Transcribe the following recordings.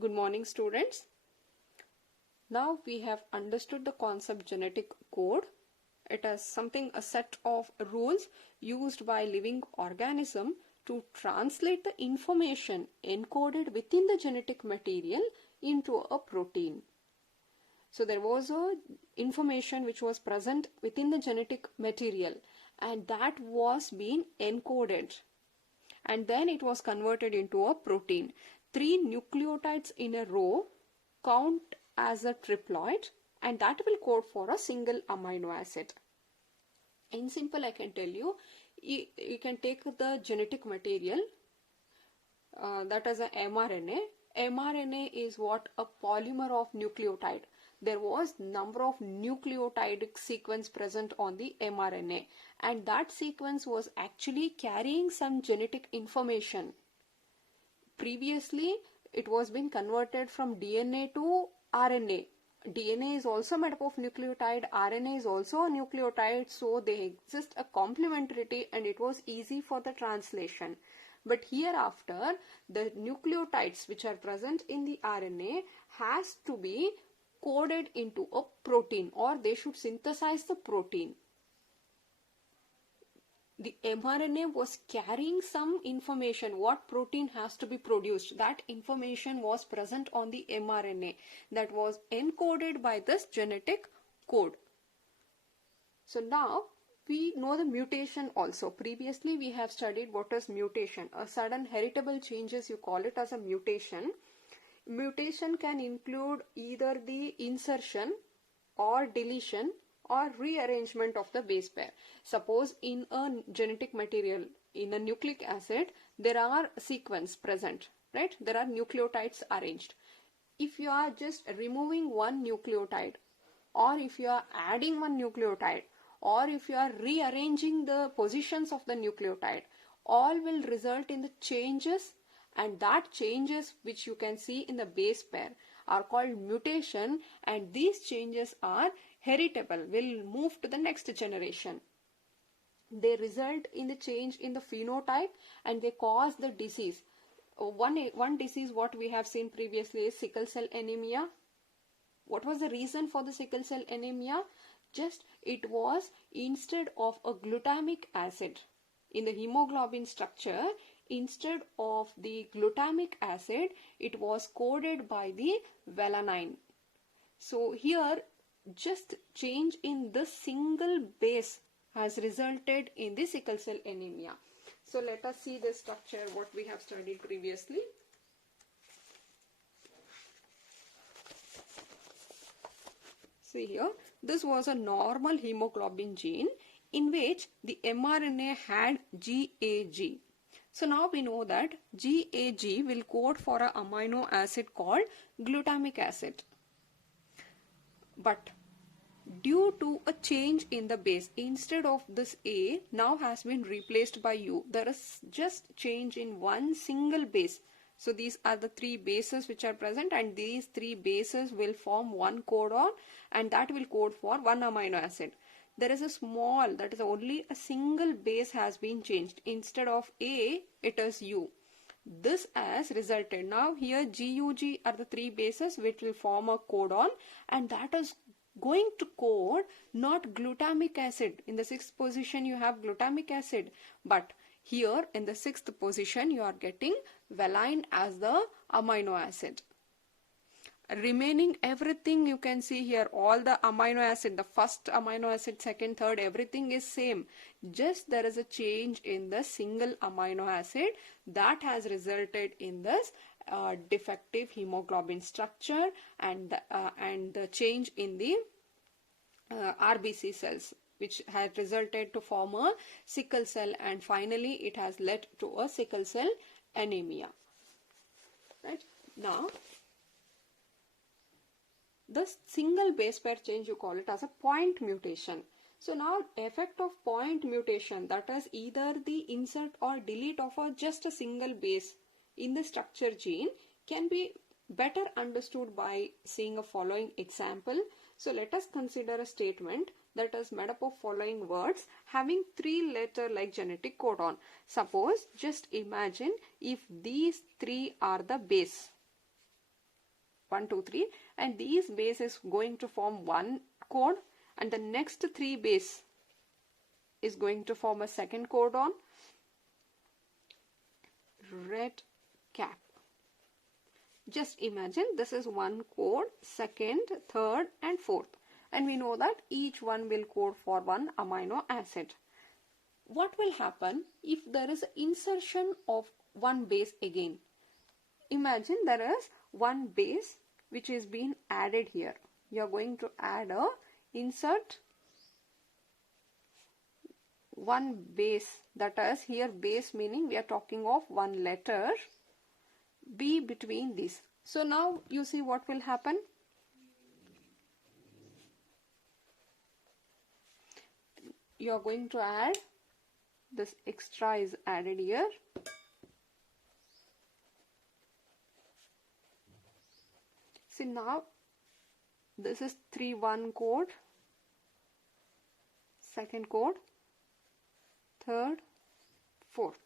Good morning, students. Now we have understood the concept genetic code. It is a set of rules used by living organism to translate the information encoded within the genetic material into a protein. So there was a information which was present within the genetic material, and that was being encoded, and then it was converted into a protein. 3 nucleotides in a row count as a triploid, and that will code for a single amino acid. In simple, I can tell you, you can take the genetic material, that is a mRNA. mRNA is what? A polymer of nucleotide. There was number of nucleotide sequence present on the mRNA, and that sequence was actually carrying some genetic information. Previously, it was being converted from DNA to RNA. DNA is also made up of nucleotide, RNA is also a nucleotide, so they exist a complementarity and it was easy for the translation. But hereafter, the nucleotides which are present in the RNA has to be coded into a protein, or they should synthesize the protein. The mRNA was carrying some information, what protein has to be produced. That information was present on the mRNA, that was encoded by this genetic code. So now we know the mutation also. Previously we have studied what is mutation. A sudden heritable changes, you call it as a mutation. Mutation can include either the insertion or deletion or rearrangement of the base pair. Suppose in a genetic material, in a nucleic acid, there are sequence present, right? There are nucleotides arranged. If you are just removing one nucleotide, or if you are adding one nucleotide, or if you are rearranging the positions of the nucleotide, all will result in the changes, and that changes which you can see in the base pair are called mutation, and these changes are heritable, will move to the next generation. They result in the change in the phenotype and they cause the disease. One disease what we have seen previously is sickle cell anemia. What was the reason for the sickle cell anemia? Just it was instead of a glutamic acid in the hemoglobin structure, instead of the glutamic acid, it was coded by the valine. So here just change in this single base has resulted in the sickle cell anemia. So let us see the structure what we have studied previously. See here, this was a normal hemoglobin gene in which the mRNA had GAG. So now we know that GAG will code for an amino acid called glutamic acid. But due to a change in the base, instead of this A now has been replaced by U. There is just change in one single base. So these are the 3 bases which are present, and these 3 bases will form one codon, and that will code for one amino acid. There is a small, that is only a single base has been changed. Instead of A, it is U. This has resulted. Now here GUG are the 3 bases which will form a codon, and that is going to code not glutamic acid. In the 6th position you have glutamic acid, but here in the 6th position you are getting valine as the amino acid. Remaining everything you can see here, all the amino acid, the first amino acid, second, third, everything is same. Just there is a change in the single amino acid that has resulted in this defective hemoglobin structure and the change in the RBC cells, which has resulted to form a sickle cell, and finally it has led to a sickle cell anemia. Right? Now the single base pair change, you call it as a point mutation. So now effect of point mutation, that is either the insert or delete of just a single base in the structure gene, can be better understood by seeing a following example. So let us consider a statement that is made up of following words having 3 letter like genetic codon. Suppose just imagine if these 3 are the base. 1, 2, 3, and these base is going to form one code, and the next 3 base is going to form a second codon. Red cap. Just imagine this is one code, second, third and fourth, and we know that each one will code for one amino acid. What will happen if there is insertion of one base again? Imagine there is one base which is being added here. You are going to add a insert one base, that is here base meaning we are talking of one letter B between these. So now you see what will happen. You are going to add this extra is added here. See now this is 3-1 code, second code, third, fourth.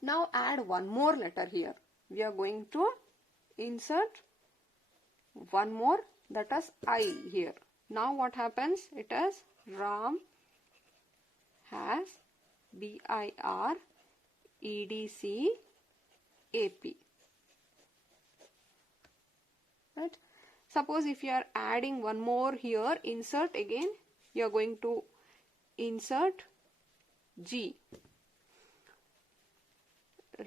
Now add one more letter here. We are going to insert one more, that is I here. Now what happens? It is Ram has BIREDCAP. Right? Suppose if you are adding one more here, insert again, you are going to insert G.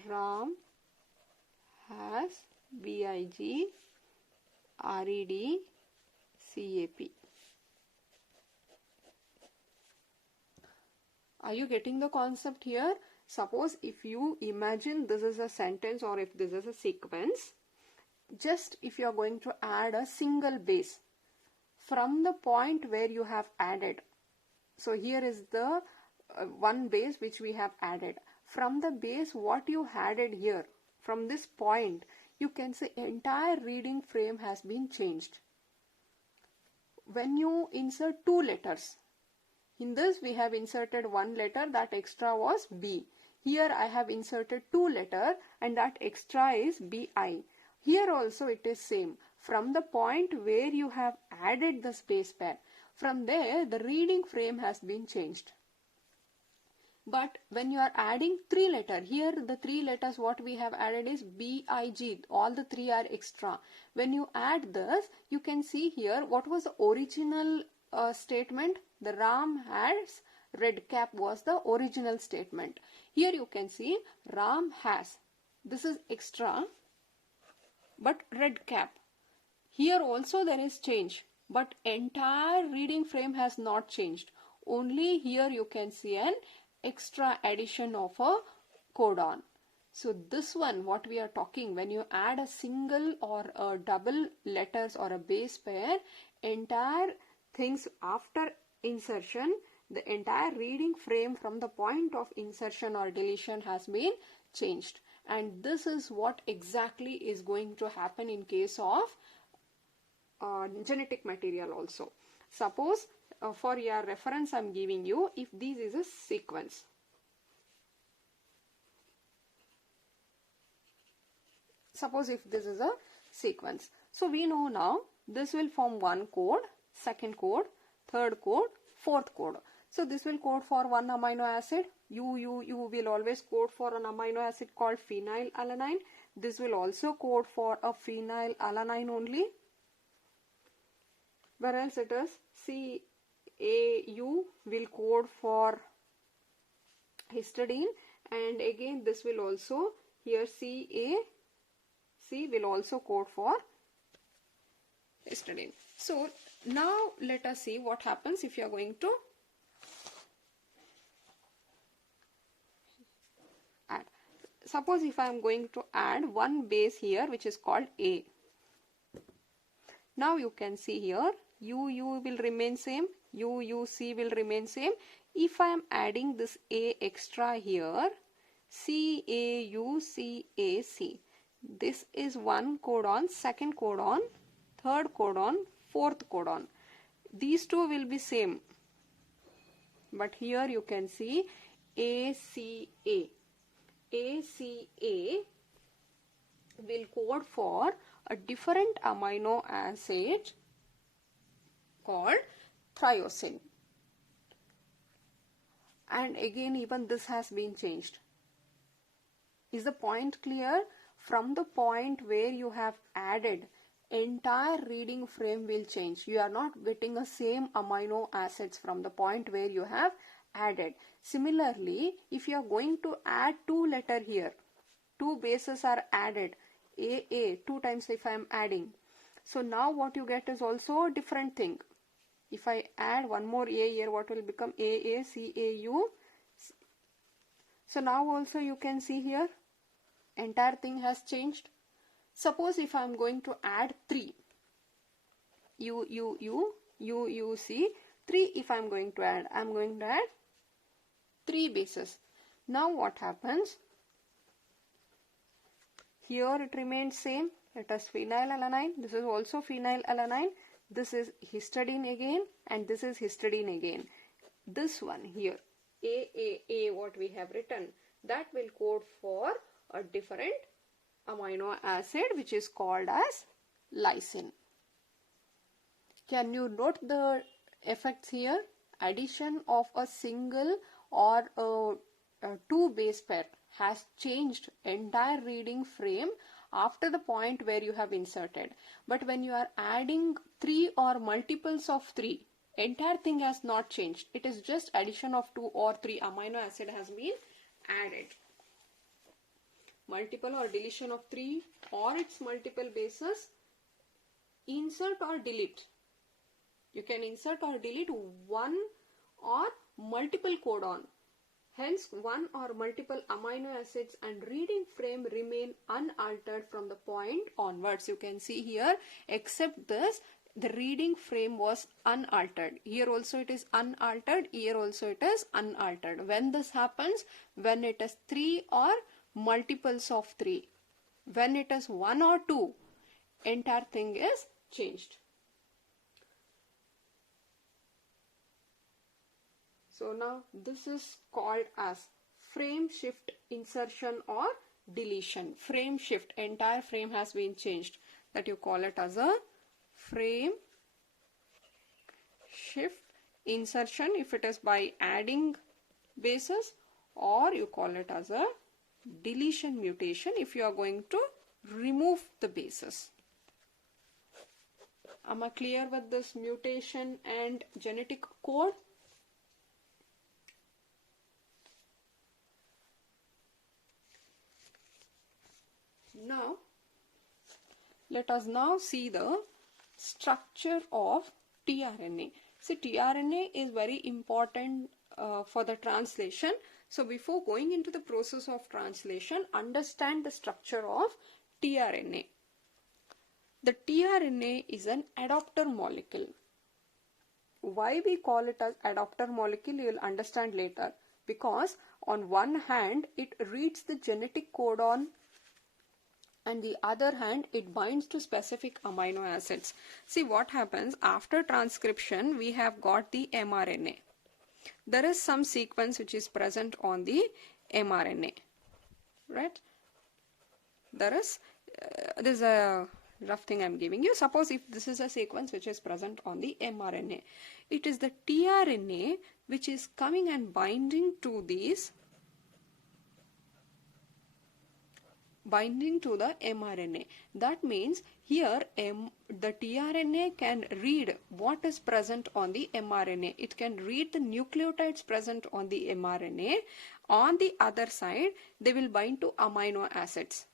Ram has BIGREDCAP. Are you getting the concept here? Suppose if you imagine this is a sentence or if this is a sequence, just if you are going to add a single base from the point where you have added. So here is the one base which we have added. From the base what you added here, from this point, you can say entire reading frame has been changed. When you insert 2 letters, in this we have inserted one letter, that extra was B. Here I have inserted 2 letters and that extra is BI. Here also it is same. From the point where you have added the space pair, from there the reading frame has been changed. But when you are adding 3 letters, here the 3 letters what we have added is BIG, all the 3 are extra. When you add this, you can see here what was the original statement. The Ram has red cap was the original statement. Here you can see Ram has, this is extra, but red cap. Here also there is change, but entire reading frame has not changed. Only here you can see an extra addition of a codon. So this one what we are talking, when you add a single or a double letters or a base pair, entire things after insertion, the entire reading frame from the point of insertion or deletion has been changed. And this is what exactly is going to happen in case of genetic material also. Suppose for your reference I am giving you, if this is a sequence. Suppose if this is a sequence. So we know now this will form one code, second code, third code, fourth code. So this will code for one amino acid. You will always code for an amino acid called phenylalanine. This will also code for a phenylalanine only. Whereas it is CAU will code for histidine, and again this will also, here CAC will also code for histidine. So now let us see what happens if you are going to add. Suppose if I am going to add one base here which is called A. Now you can see here UU will remain same, UUC will remain same. If I am adding this A extra here, CAUCAC, this is one codon, second codon, third codon, fourth codon. These two will be same. But here you can see ACA. ACA will code for a different amino acid called thiosin. And again, even this has been changed. Is the point clear? From the point where you have added, entire reading frame will change. You are not getting the same amino acids from the point where you have added. Similarly, if you are going to add two letters here, two bases are added, AA, two times if I am adding. So now what you get is also a different thing. If I add one more A here, what will become AACAU? So now also you can see here, entire thing has changed. Suppose if I am going to add 3, UUC, 3 if I am going to add, I am going to add 3 bases. Now what happens? Here it remains same. Let us phenylalanine. This is also phenylalanine. This is histidine again, and this is histidine again. This one here, AAA, what we have written, that will code for a different amino acid which is called as lysine. Can you note the effects here? Addition of a single or a two base pair has changed entire reading frame after the point where you have inserted. But when you are adding 3 or multiples of 3, entire thing has not changed. It is just addition of 2 or 3 amino acid has been added. Multiple or deletion of 3 or its multiple bases, insert or delete. You can insert or delete one or multiple codon. Hence, one or multiple amino acids and reading frame remain unaltered from the point onwards. You can see here, except this, the reading frame was unaltered. Here also it is unaltered. Here also it is unaltered. When this happens, when it is 3 or multiples of 3. When it is 1 or 2, entire thing is changed. So now this is called as frame shift insertion or deletion. Frame shift, entire frame has been changed. That you call it as a frame shift insertion if it is by adding bases, or you call it as a deletion mutation if you are going to remove the bases. Am I clear with this mutation and genetic code? Now, let us now see the structure of tRNA. See, tRNA is very important for the translation. So, before going into the process of translation, understand the structure of tRNA. The tRNA is an adapter molecule. Why we call it as adapter molecule, you will understand later. Because on one hand, it reads the genetic codon, and the other hand it binds to specific amino acids. See what happens after transcription, we have got the mRNA. There is some sequence which is present on the mRNA, right? There is this is a rough thing I am giving you. Suppose if this is a sequence which is present on the mRNA, it is the tRNA which is coming and binding to these, binding to the mRNA. That means here the tRNA can read what is present on the mRNA. It can read the nucleotides present on the mRNA. On the other side, they will bind to amino acids.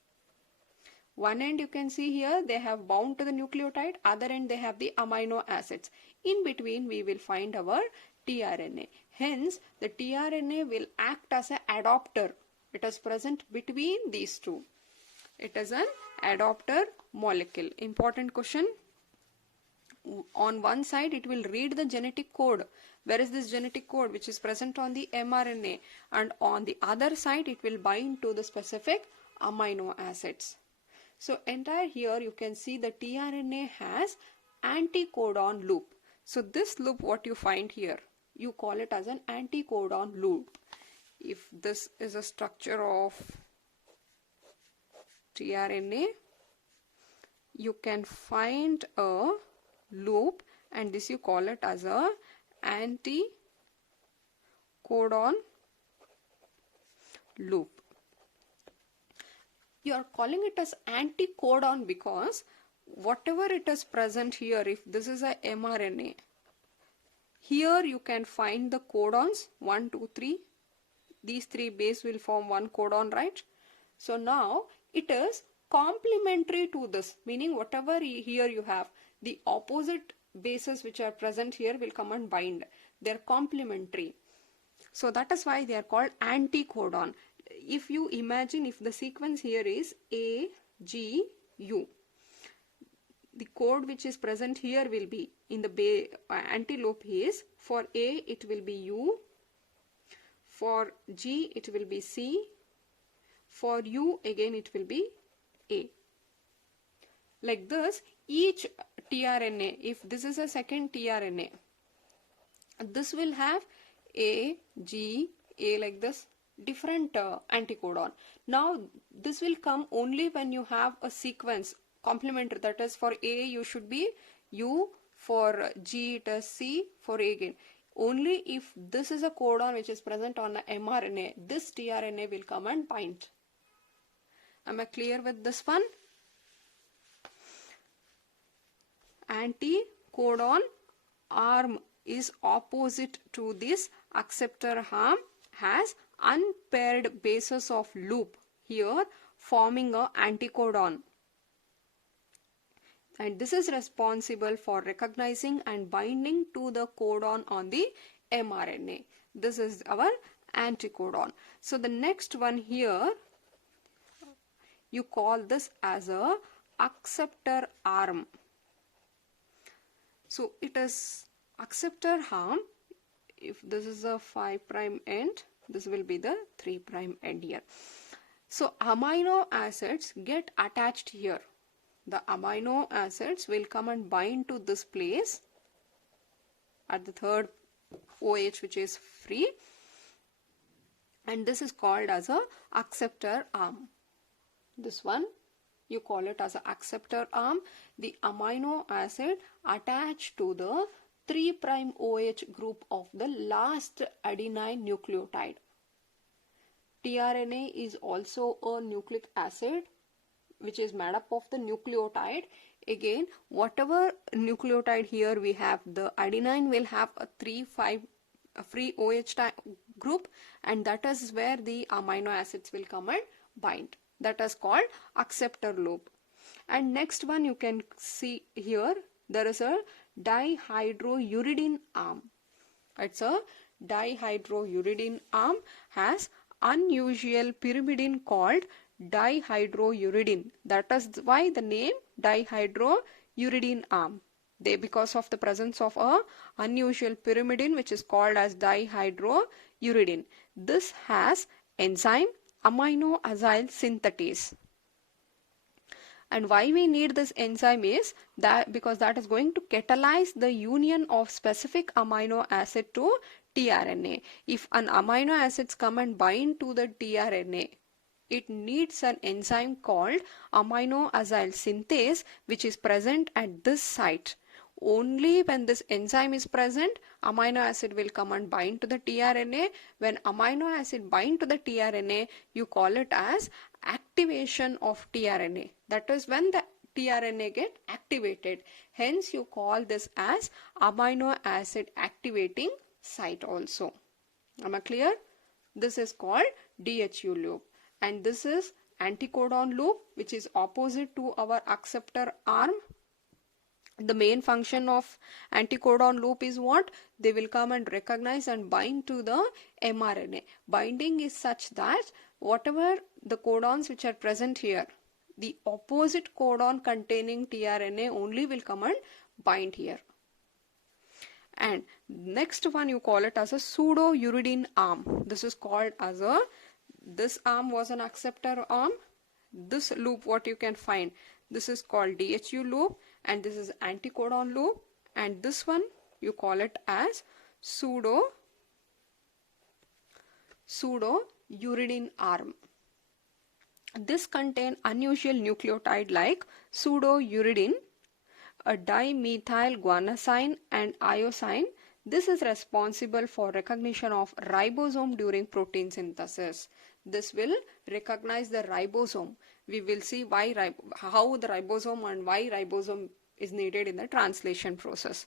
One end you can see here, they have bound to the nucleotide. Other end they have the amino acids. In between we will find our tRNA. Hence, the tRNA will act as an adapter. It is present between these two. It is an adapter molecule. Important question. On one side it will read the genetic code. Where is this genetic code which is present on the mRNA? And on the other side it will bind to the specific amino acids. So entire here you can see the tRNA has anticodon loop. So this loop what you find here, you call it as an anticodon loop. If this is a structure of tRNA, you can find a loop, and this you call it as a anticodon loop. You are calling it as anticodon because whatever it is present here, if this is a mRNA, here you can find the codons 1, 2, 3. These 3 base will form one codon, right? So now it is complementary to this, meaning whatever here you have, the opposite bases which are present here will come and bind. They are complementary. So that is why they are called anticodon. If you imagine, if the sequence here is A, G, U, the code which is present here will be in the antilope is, for A it will be U, for G it will be C, for U again it will be A. Like this, each tRNA, if this is a second tRNA, this will have A, G, A, like this, different anticodon. Now this will come only when you have a sequence complementary, that is for A you should be U, for G it is C, for A again. Only if this is a codon which is present on the mRNA, this tRNA will come and bind. Am I clear with this one? Anticodon arm is opposite to this acceptor arm, has unpaired bases of loop here forming a anticodon, and this is responsible for recognizing and binding to the codon on the mRNA. This is our anticodon. So the next one here, you call this as a acceptor arm. So it is acceptor arm. If this is a 5' end, this will be the 3' end here. So amino acids get attached here. The amino acids will come and bind to this place at the third OH which is free, and this is called as a acceptor arm. This one you call it as an acceptor arm. The amino acid attached to the 3' OH group of the last adenine nucleotide. tRNA is also a nucleic acid which is made up of the nucleotide. Again, whatever nucleotide here we have, the adenine will have a 3,5 free OH group, and that is where the amino acids will come and bind. That is called acceptor loop. And next one you can see here, there is a dihydrouridine arm. It's a dihydrouridine arm, has unusual pyrimidine called dihydrouridine. That is why the name dihydrouridine arm. Because of the presence of a unusual pyrimidine which is called as dihydrouridine. This has enzyme amino acyl synthetase. And why we need this enzyme is that because that is going to catalyze the union of specific amino acid to tRNA. If an amino acids come and bind to the tRNA, it needs an enzyme called amino acyl synthase which is present at this site. Only when this enzyme is present, amino acid will come and bind to the tRNA. When amino acid bind to the tRNA, you call it as activation of tRNA. That is when the tRNA get activated. Hence you call this as amino acid activating site also. Am I clear? This is called DHU loop. And this is anticodon loop which is opposite to our acceptor arm. The main function of anticodon loop is what? They will come and recognize and bind to the mRNA. Binding is such that whatever the codons which are present here, the opposite codon containing tRNA only will come and bind here. And next one you call it as a pseudouridine arm. This is called as a, this arm was an acceptor arm. This loop what you can find, this is called DHU loop, and this is anticodon loop, and this one you call it as pseudouridine arm. This contain unusual nucleotide like pseudouridine, a dimethyl guanosine and iosine. This is responsible for recognition of ribosome during protein synthesis. This will recognize the ribosome. We will see why how the ribosome and why ribosome is needed in the translation process.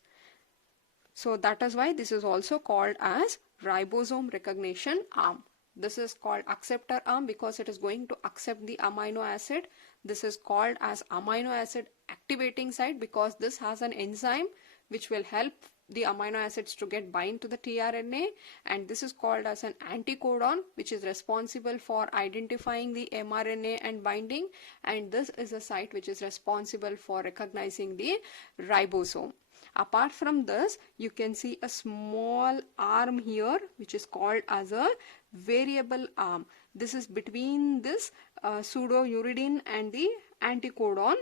So that is why this is also called as ribosome recognition arm. This is called acceptor arm because it is going to accept the amino acid. This is called as amino acid activating site because this has an enzyme which will help the amino acids to get bind to the tRNA, and this is called as an anticodon which is responsible for identifying the mRNA and binding, and this is a site which is responsible for recognizing the ribosome. Apart from this, you can see a small arm here which is called as a variable arm. This is between this pseudouridine and the anticodon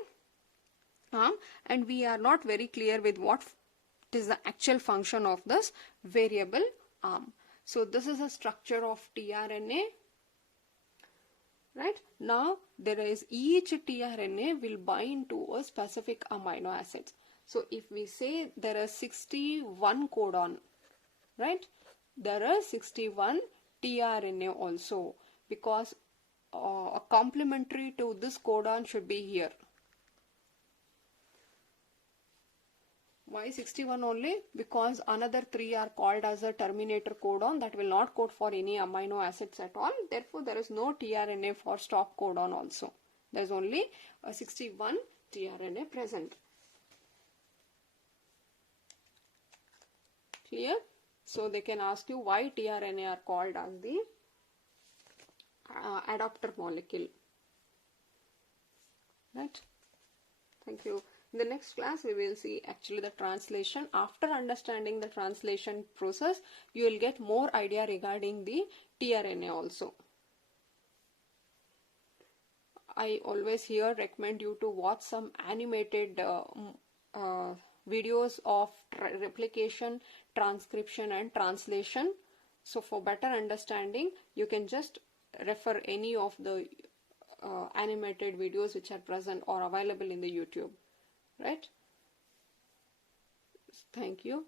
arm, and we are not very clear with what is the actual function of this variable arm. So this is a structure of tRNA. Right now, there is each tRNA will bind to a specific amino acid. So if we say there are 61 codon, right, there are 61 tRNA also, because a complementary to this codon should be here. Why 61 only? Because another 3 are called as a terminator codon that will not code for any amino acids at all. Therefore, there is no tRNA for stop codon also. There is only a 61 tRNA present. Clear? So they can ask you why tRNA are called as the adapter molecule. Right? Thank you. In the next class, we will see actually the translation. After understanding the translation process, you will get more idea regarding the tRNA also. I always here recommend you to watch some animated videos of replication, transcription and translation. So for better understanding, you can just refer any of the animated videos which are present or available in the YouTube. Right? Thank you.